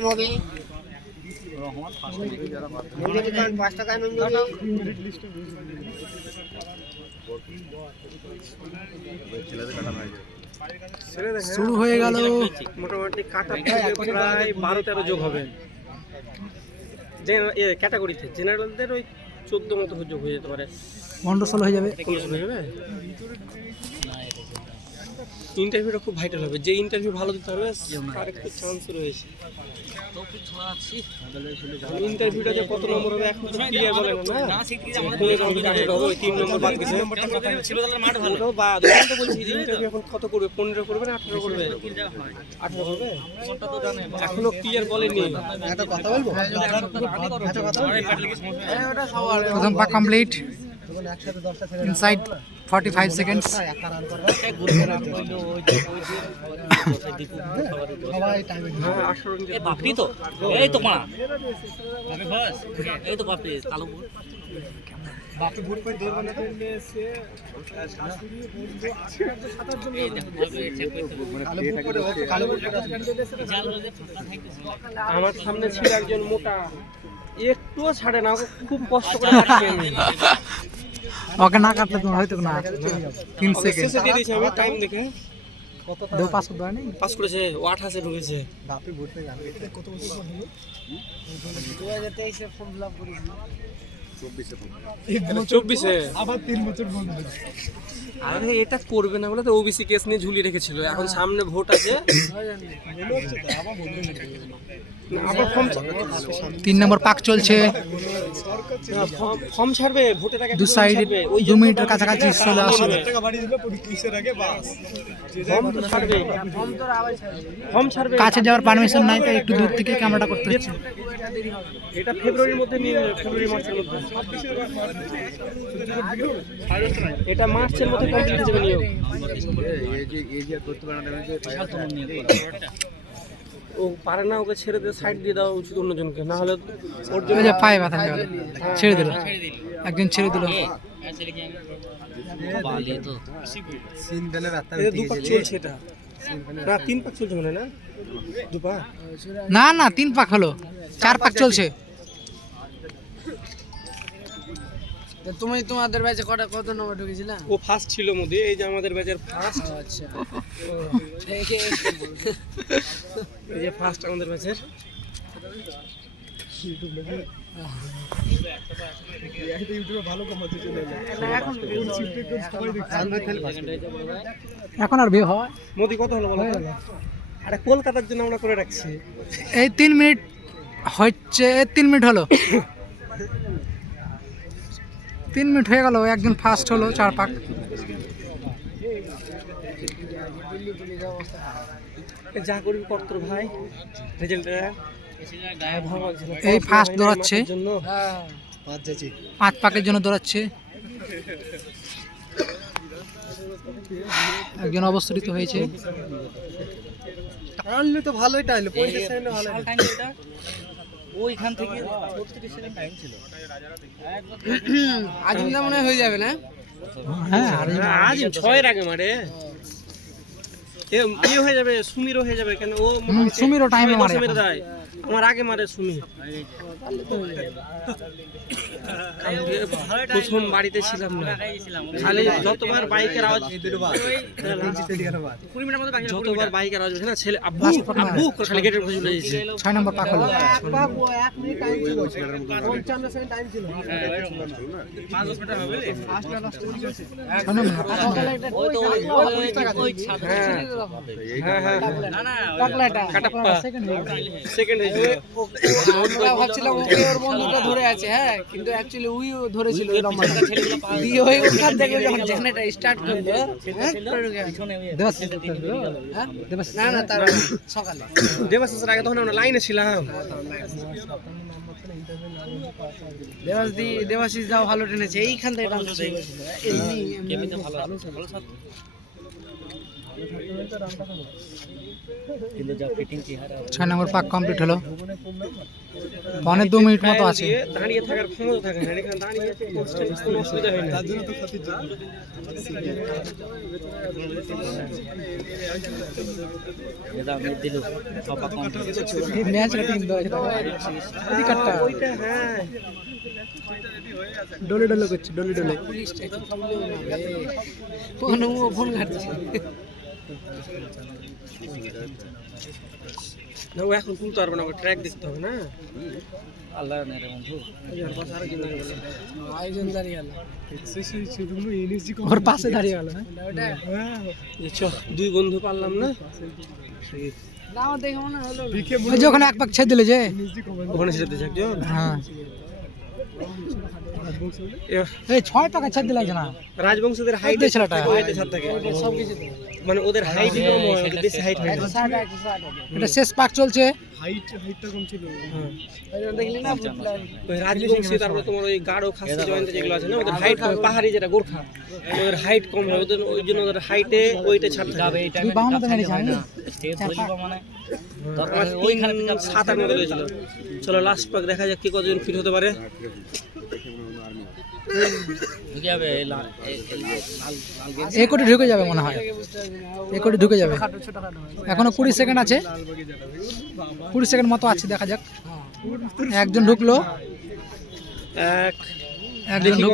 কম হবে। 5 টাকায় মঞ্জুরি। শুরু হয়ে গেল। মোটামুটি কাটা প্রায় 12-13 যোগ হবে ক্যাটাগরিতে। জেনারেলদের ওই 14 মতো যোগ হয়ে যেতে পারে, 15-16 হয়ে যাবে। হয়ে যাবে। ইন্টারভিউটা খুব ভাইটাল হবে, যে ইন্টারভিউ ভালো দিতে হবে তার একটু চান্স রয়েছে। ইন্টারভিউটা যে কত নম্বর হবে এখন তো ক্লিয়ার বলে না, 3 নম্বর বাদ গেছে। ওটাও বাদ, ওটা তো বলছি যে ইন্টারভিউ এখন কত করবে, 15 করবে না 18 করবে? 18 করবে, এখনো ক্লিয়ার বলেনি। একটা কথা বলবো, প্রথম পাক কমপ্লিট। Inside 45 seconds. বাপরি তো এই তো মা এই তো বাপরি কালো বাপু ভোট করে ধরবে না। আমার সামনে ছিল একজন মোটা, একটুও ছাড়ে না, খুব কষ্ট করে ওকে না কাটলে তোমার হয়তো না। 3 সেকেন্ড দিয়ে দিয়েছি আমি টাইম দেখে। দো পাস করতে হয় না। পাস করেছে, ও 28 ঢুকেছে। বাপু ভোট করে যাবে। এটা কত বছর পর হলো? 2023 এ ফর্ম ফিল আপ করেছিল। 24 এ আবার 3 বছর বন্ধ হলো। আরে এটা করবে না বলে তো ওবিসি কেস নিয়ে ঝুলিয়ে রেখেছিল। এখন সামনে ভোট আছে, আবার ফর্ম 3 নম্বর পাক চলছে। ফর্ম ছাড়বে ভোটের আগে। দু সাইডে 2 মিনিটের কাছাকাছি চলে আসবে। টাকা বাড়িয়ে দিল পরীক্ষার আগে বাস। ফর্ম তো ছাড়বে, ফর্ম ছাড়বে। কাছে যাওয়ার পারমিশন নাই, তাই একটু দূর থেকে ক্যামেরাটা করতে হচ্ছে। এটা ফেব্রুয়ারির মধ্যে নিয়ে নেবে, ফেব্রুয়ারি মার্চের মধ্যে। এটা মার্চের মধ্যে কমপ্লিট হয়ে যাবে নিয়োগ। ও পারে না, ওকে ছেড়ে দিয়ে সাইড দিয়ে দেওয়া উচিত অন্যজনকে, না হলে ওর জন্য পায়ে ব্যথা হয়ে গেল, ছেড়ে দিল। একজন ছেড়ে দিল। দুপাক চলছে এটা, না 3 পাক চলছে মনে হয় না, দুপাক না না 3 পাক হলো, 4 পাক চলছে। তুমি তোমাদের ব্যাচে কত নম্বর ঢুকেছিল? ও ফার্স্ট ছিল মোদি, এই যে আমাদের ব্যাচের ফার্স্ট। আচ্ছা, এই যে ফার্স্ট আমাদের ব্যাচের। এখন আর ভিউ হয়। মোদি কত হলো বলো? আরে কলকাতার জন্য আমরা করে রাখছি। এই 3 মিনিট হচ্ছে, 3 মিনিট হলো। 3 মিনিট হয়ে গেল, একজন ফার্স্ট হলো 4 পাক। যা করবি কত ভাই, রেজাল্টটা এই ফার্স্ট দৌড়াচ্ছে, 5 পাকের জন্য দৌড়াচ্ছে। একজন অবস্থিত হয়েছে। টানলে তো ভালোই টানলো, 50 সেকেন্ডে ভালো। ওইখান থেকে 36 সেকেন্ড টাইম ছিল। আজমদা মনে হয়ে যাবে না? হ্যাঁ, আজ 6 এর আগে মারে এ হয়ে যাবে, সুমিরও হয়ে যাবে। কেন ও সুমিরও টাইমে মারে, দেয়, আমার আগে মারে সুমি। প্রথম বাড়িতে ছিলাম না, খালি যতবার বাইকের আওয়াজ, যতবার বাইকের আওয়াজ না, ছেলে আব্বু আব্বু খালি গেটের কাছে চলে যাচ্ছে। 6 নম্বর পাক হলো। 1 মিনিট টাইম ছিল, 55 সেকেন্ড টাইম ছিল। 5 মিনিট হবে। না না কাটাপ্পা সেকেন্ড হয়েছে। আমরা ভাবছিলাম ওকে ওর বন্ধুটা ধরে আছে, হ্যাঁ, কিন্তু অ্যাকচুয়ালি উইও ধরেছিল ওই লম্বাটা। দিয়ে ওই ওখান থেকে যখন জেনারেটর স্টার্ট করলো, না না তার সকালে দেবাশিসের আগে তখন আমরা লাইনে ছিলাম। দেবাশিস যাও ভালো টেনেছে, এইখান থেকে টানতে শুরু করেছিল। কিন্তু যা ফিটিং চেহারা 6 নম্বর পাক কমপ্লিট হলো। 1.5 মিনিট মতো আছে। দাঁড়িয়ে থাকার ক্ষমতা থাকে না, এখানে দাঁড়িয়ে কোনো অসুবিধা হয় না। যেটা আমি দিল সব কমপ্লিট ম্যাচ রেটিং দাও এটা এদি কাটটা ওইটা হ্যাঁ ডলে ডলে করছে, ডলে ডলে। পুলিশটা কি করলো না রে, ফোন ফোন ঘাটছে। না, ও এখন তুলতে পারবে না, ট্র্যাক দেখতে হবে না। আল্লাহ মেরে বন্ধু এর পাশে আরেকজন দাঁড়িয়ে গেল। আয়োজন দাঁড়িয়ে গেল ওর পাশে দাঁড়িয়ে গেল। ওটা এই চ, দুই বন্ধু পারলাম না, দাও দেখে মনে হলো ওই যে ওখানে এক পাক ছেড়ে দিলে যে, ওখানে ছেড়ে দিয়েছে একজন। হ্যাঁ এ- এই 6 পাকা ছেড়ে দিলে না। রাজবংশীদের হাইট এই ছেলেটা। ছাড় থাকে, সব কিছু মানে ওদের হাইট কম হয়, ওদের বেশি হাইট হয় না। 60 এটা শেষ পাক চলছে। হ্যাঁ। দেখলি না ওই রাজবংশী, তারপরে তোমার ওই গাঢ় খাসি জয়ন্ত যেগুলো আছে না, ওদের হাইট কম, পাহাড়ি যেটা গোর্খা, ওদের হাইট কম হয়, ওদের ওই জন্য ওদের হাইটে ওইটা ছাড় থাকে। এই তুই বাম হাতে মেরেছিস আমি? স্টেপ ধরিব মানে আমার 3-7 মতো হয়েছিল। চলো লাস্ট পাক দেখা যাক কে কতজন ফিট হতে পারে। ঢুকে যাবে এই লাল এই কোটি ঢুকে যাবে মনে হয়, এই কোটি ঢুকে যাবে। এখনো 20 সেকেন্ড আছে, 20 সেকেন্ড মতো আছে, দেখা যাক। একজন ঢুকলো, এক একজন ঢুকলো।